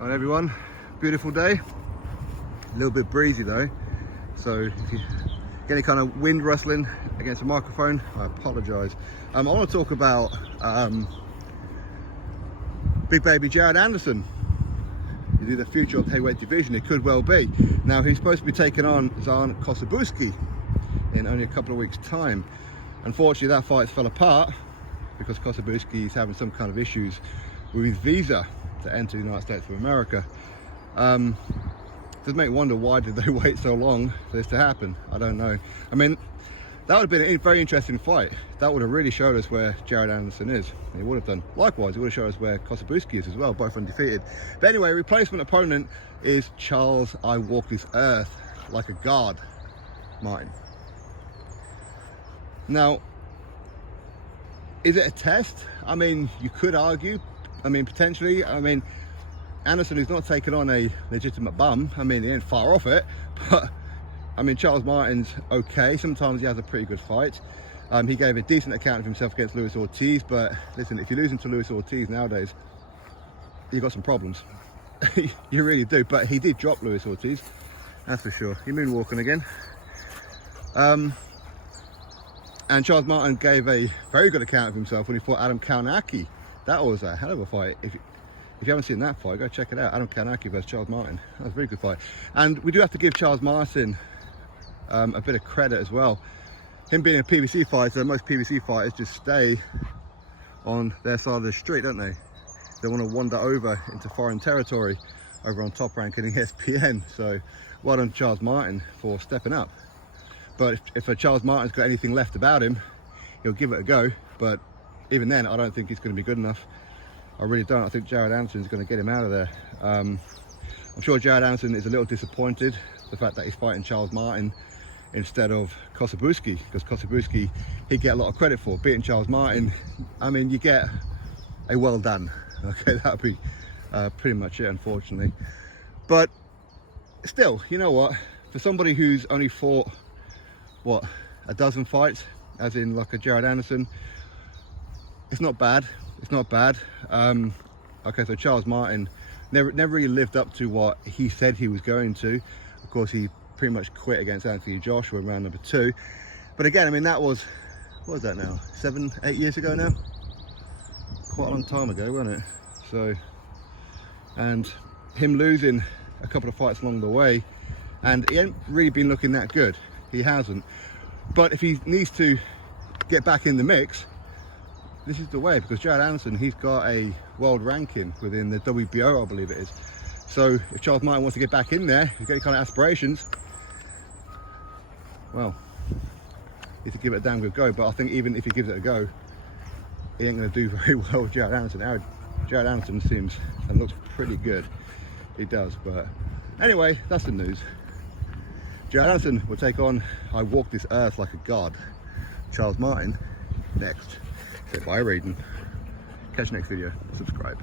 Hi everyone, beautiful day, a little bit breezy though, so if you get any kind of wind rustling against the microphone, I apologise. I want to talk about big baby Jared Anderson. Is he the future of the heavyweight division? It could well be. Now he's supposed to be taking on Zhan Kossobitskiy in only a couple of weeks time. Unfortunately that fight fell apart because Kossobitskiy is having some kind of issues with his visa to enter the United States of America. Does make me wonder, why did they wait so long for this to happen? I don't know. I mean, that would have been a very interesting fight. That would have really showed us where Jared Anderson is. It would have done. Likewise, it would have showed us where Kossobitskiy is as well, both undefeated. But anyway, replacement opponent is Charles "I Walk This Earth Like a God" Martin. Now, is it a test? I mean, you could argue. I mean, potentially. I mean, Anderson is not taking on a legitimate bum. I mean, he ain't far off it, but I mean, Charles Martin's okay. Sometimes he has a pretty good fight. He gave a decent account of himself against Luis Ortiz, but listen, if you're losing to Luis Ortiz nowadays, you've got some problems. You really do. But he did drop Luis Ortiz, that's for sure. You're moonwalking again. And Charles Martin gave a very good account of himself when he fought Adam Kownacki. That was a hell of a fight. If you haven't seen that fight, go check it out. Adam Kownacki versus Charles Martin. That was a very good fight. And we do have to give Charles Martin a bit of credit as well. Him being a PBC fighter, most PBC fighters just stay on their side of the street, don't they? They want to wander over into foreign territory over on Top Rank and ESPN. So well done Charles Martin for stepping up. But if Charles Martin's got anything left about him, he'll give it a go. But even then, I don't think he's going to be good enough. I really don't. I think Jared Anderson is going to get him out of there. I'm sure Jared Anderson is a little disappointed the fact that he's fighting Charles Martin instead of Kossobitskiy, because Kossobitskiy he'd get a lot of credit for beating Charles Martin. I mean, you get a well done. Okay, that would be pretty much it, unfortunately. But still, you know what? For somebody who's only fought what, a dozen fights, as in like a Jared Anderson, it's not bad. It's not bad. Okay, so Charles Martin never really lived up to what he said he was going to. Of course, he pretty much quit against Anthony Joshua in round number 2. But again, I mean, that was, what was that now? 7, 8 years ago now? Quite a long time ago, wasn't it? So, and him losing a couple of fights along the way, and he ain't really been looking that good. He hasn't. But if he needs to get back in the mix, this is the way, because Jared Anderson, he's got a world ranking within the WBO, I believe it is. So if Charles Martin wants to get back in there, he's got any kind of aspirations, well, he needs to give it a damn good go. But I think even if he gives it a go, he ain't going to do very well with Jared Anderson. Jared Anderson seems and looks pretty good. He does. But anyway, that's the news. Jared Anderson will take on "I Walk This Earth Like a God" Charles Martin next. Say bye, Raiden. Catch you next video. Subscribe.